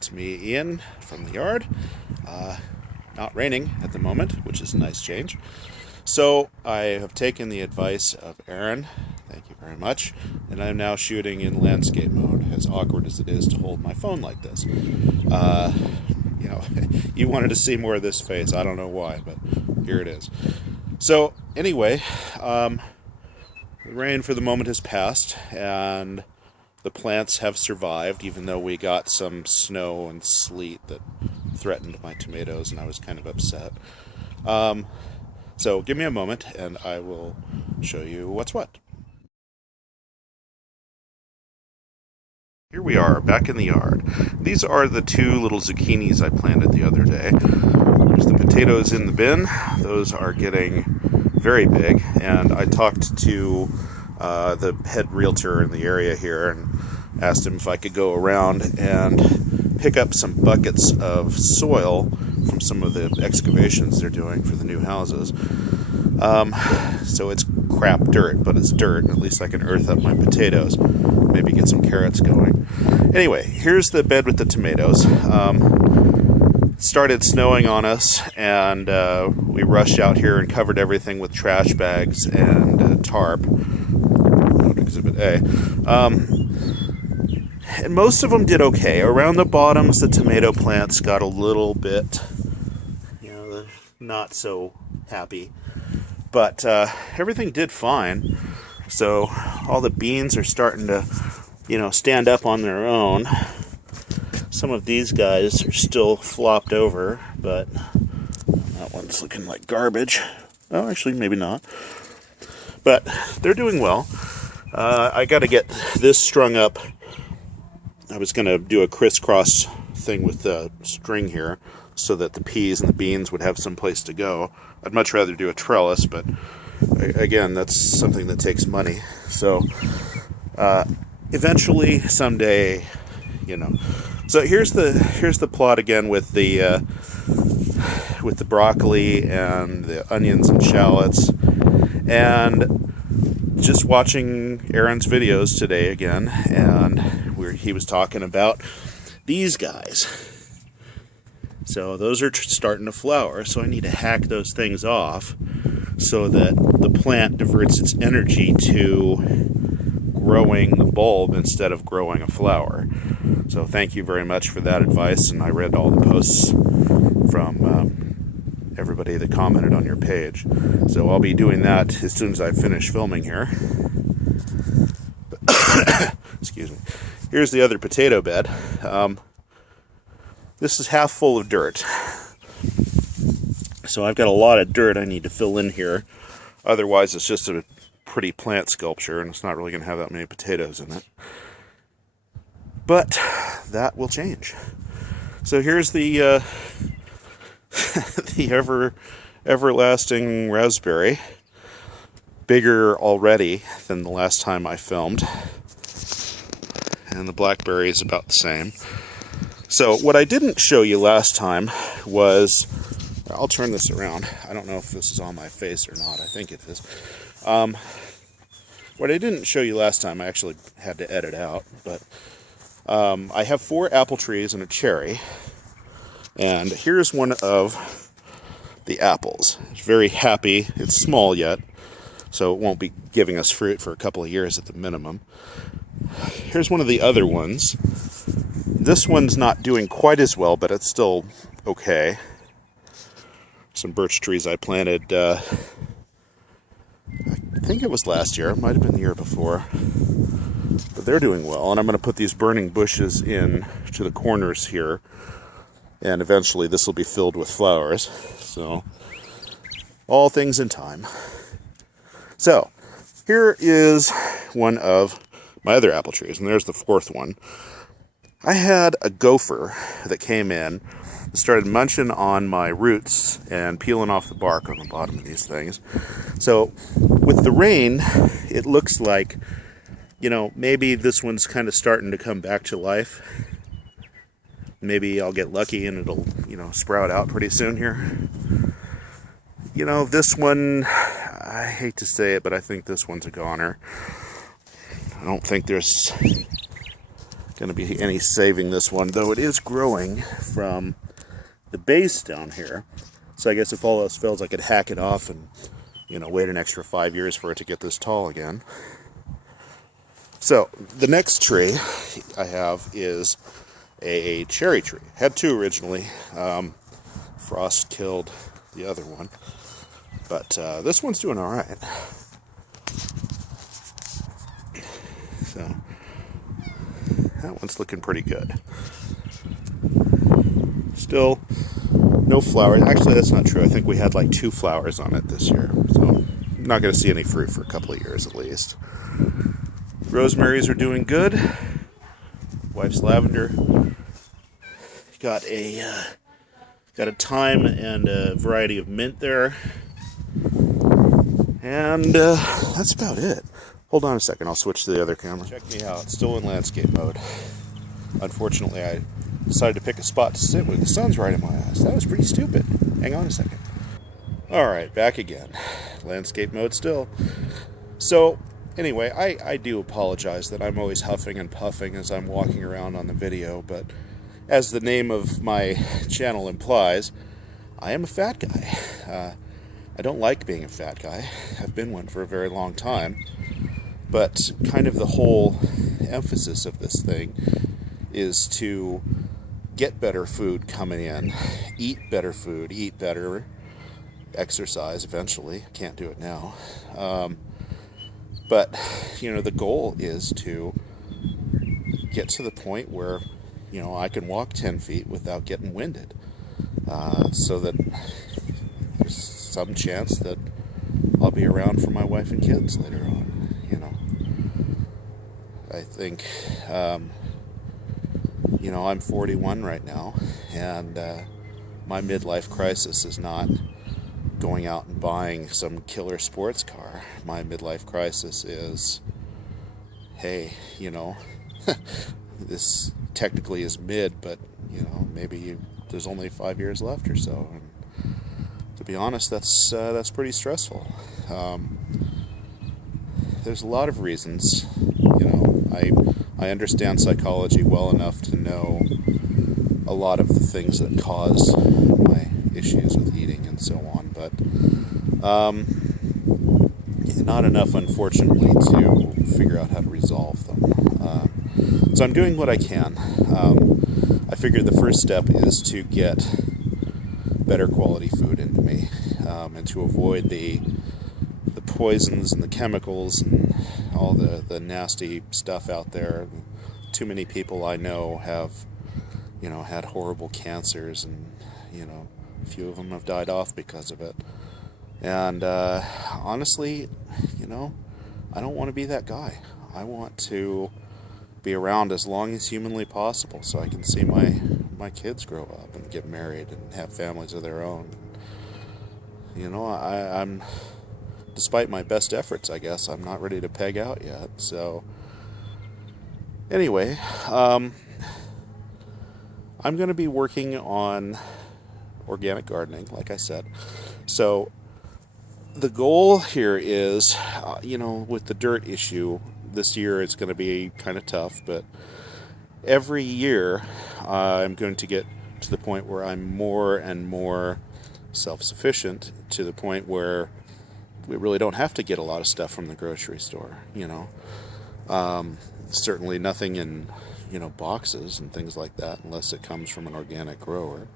It's me, Ian, from the yard. Not raining at the moment, which is a nice change. So I have taken the advice of Aaron, thank you very much, and I'm now shooting in landscape mode, as awkward as it is to hold my phone like this. You wanted to see more of this face. I don't know why, but here it is. So anyway, the rain for the moment has passed, and the plants have survived, even though we got some snow and sleet that threatened my tomatoes, and I was kind of upset. So give me a moment, and I will show you what's what. Here we are, back in the yard. These are the two little zucchinis I planted the other day. There's the potatoes in the bin. Those are getting very big, and I talked to the head realtor in the area here and asked him if I could go around and pick up some buckets of soil from some of the excavations they're doing for the new houses. So it's crap dirt, but it's dirt, and at least I can earth up my potatoes, maybe get some carrots going. Anyway, here's the bed with the tomatoes. It started snowing on us, and we rushed out here and covered everything with trash bags and tarp. Exhibit A. And most of them did okay. Around the bottoms, the tomato plants got a little bit, not so happy. But everything did fine. So all the beans are starting to, stand up on their own. Some of these guys are still flopped over, but that one's looking like garbage. Oh, actually, maybe not. But they're doing well. I got to get this strung up. I was going to do a crisscross thing with the string here so that the peas and the beans would have some place to go. I'd much rather do a trellis, but again, that's something that takes money. So eventually, someday, So here's the plot again with the broccoli and the onions and shallots, and just watching Aaron's videos today again, and he was talking about these guys. So those are starting to flower, so I need to hack those things off so that the plant diverts its energy to growing the bulb instead of growing a flower. So thank you very much for that advice, and I read all the posts from everybody that commented on your page. So I'll be doing that as soon as I finish filming here. Excuse me. Here's the other potato bed. This is half full of dirt. So I've got a lot of dirt I need to fill in here. Otherwise, it's just a pretty plant sculpture, and it's not really going to have that many potatoes in it. But that will change. So here's the the everlasting raspberry. Bigger already than the last time I filmed. And the blackberry is about the same. So what I didn't show you last time was, I'll turn this around. I don't know if this is on my face or not. I think it is. What I didn't show you last time, I actually had to edit out, but I have 4 apple trees and a cherry. And here's one of the apples. It's very happy. It's small yet, so it won't be giving us fruit for a couple of years at the minimum. Here's one of the other ones. This one's not doing quite as well, but it's still okay. Some birch trees I planted, I think it was last year. It might have been the year before. But they're doing well, and I'm going to put these burning bushes in to the corners here, and eventually this will be filled with flowers. So, all things in time. So, here is one of my other apple trees, and there's the 4th one. I had a gopher that came in and started munching on my roots and peeling off the bark on the bottom of these things. So with the rain, it looks like, maybe this one's kind of starting to come back to life. Maybe I'll get lucky and it'll, sprout out pretty soon here. This one, I hate to say it, but I think this one's a goner. I don't think there's going to be any saving this one, though it is growing from the base down here. So I guess if all else fails, I could hack it off and, wait an extra 5 years for it to get this tall again. So the next tree I have is a cherry tree. Had two originally. Frost killed the other one, but this one's doing all right. So that one's looking pretty good. Still no flowers. Actually, that's not true. I think we had like 2 flowers on it this year, so I'm not going to see any fruit for a couple of years at least. Rosemaries are doing good. Wife's lavender got a thyme and a variety of mint there, and that's about it. Hold on a second, I'll switch to the other camera. Check me out, still in landscape mode. Unfortunately, I decided to pick a spot to sit with. The sun's right in my eyes. That was pretty stupid. Hang on a second. Alright, back again. Landscape mode still. So, anyway, I do apologize that I'm always huffing and puffing as I'm walking around on the video, but as the name of my channel implies, I am a fat guy. I don't like being a fat guy. I've been one for a very long time. But kind of the whole emphasis of this thing is to get better food coming in, eat better food, eat better, exercise eventually. Can't do it now. But, the goal is to get to the point where, I can walk 10 feet without getting winded. So that there's some chance that I'll be around for my wife and kids later on, I think, I'm 41 right now, and my midlife crisis is not going out and buying some killer sports car. My midlife crisis is, hey, this technically is mid, but, maybe there's only 5 years left or so. And to be honest, that's pretty stressful. There's a lot of reasons. I understand psychology well enough to know a lot of the things that cause my issues with eating and so on, but not enough, unfortunately, to figure out how to resolve them. So I'm doing what I can. I figured the first step is to get better quality food into me, and to avoid the poisons and the chemicals and all the nasty stuff out there. Too many people I know have, had horrible cancers, and, a few of them have died off because of it. And honestly, I don't want to be that guy. I want to be around as long as humanly possible so I can see my kids grow up and get married and have families of their own. I'm despite my best efforts, I guess, I'm not ready to peg out yet. So anyway, I'm going to be working on organic gardening, like I said. So the goal here is, with the dirt issue, this year it's going to be kind of tough, but every year I'm going to get to the point where I'm more and more self-sufficient, to the point where we really don't have to get a lot of stuff from the grocery store, certainly nothing in, boxes and things like that, unless it comes from an organic grower.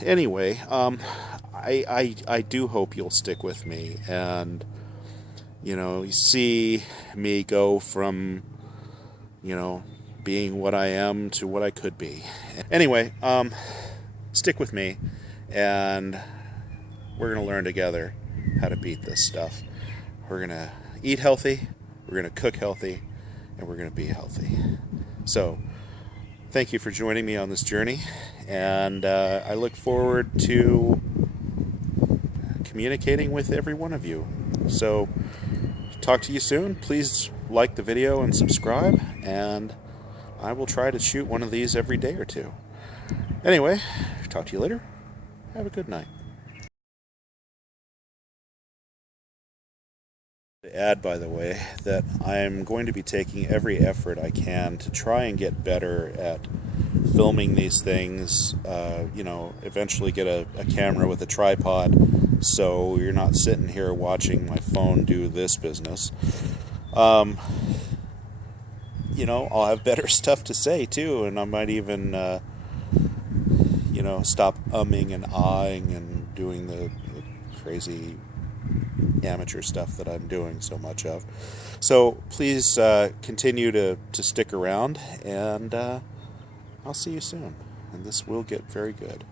Anyway, I do hope you'll stick with me, and, you see me go from, being what I am to what I could be. Anyway, stick with me, and we're going to learn together how to beat this stuff. We're going to eat healthy, we're going to cook healthy, and we're going to be healthy. So, thank you for joining me on this journey, and I look forward to communicating with every one of you. So, talk to you soon. Please like the video and subscribe, and I will try to shoot one of these every day or two. Anyway, talk to you later. Have a good night. add, by the way, that I'm going to be taking every effort I can to try and get better at filming these things, eventually get a camera with a tripod so you're not sitting here watching my phone do this business. I'll have better stuff to say too, and I might even, stop umming and ahhing and doing the crazy amateur stuff that I'm doing so much of. So please continue to stick around, and I'll see you soon. And this will get very good.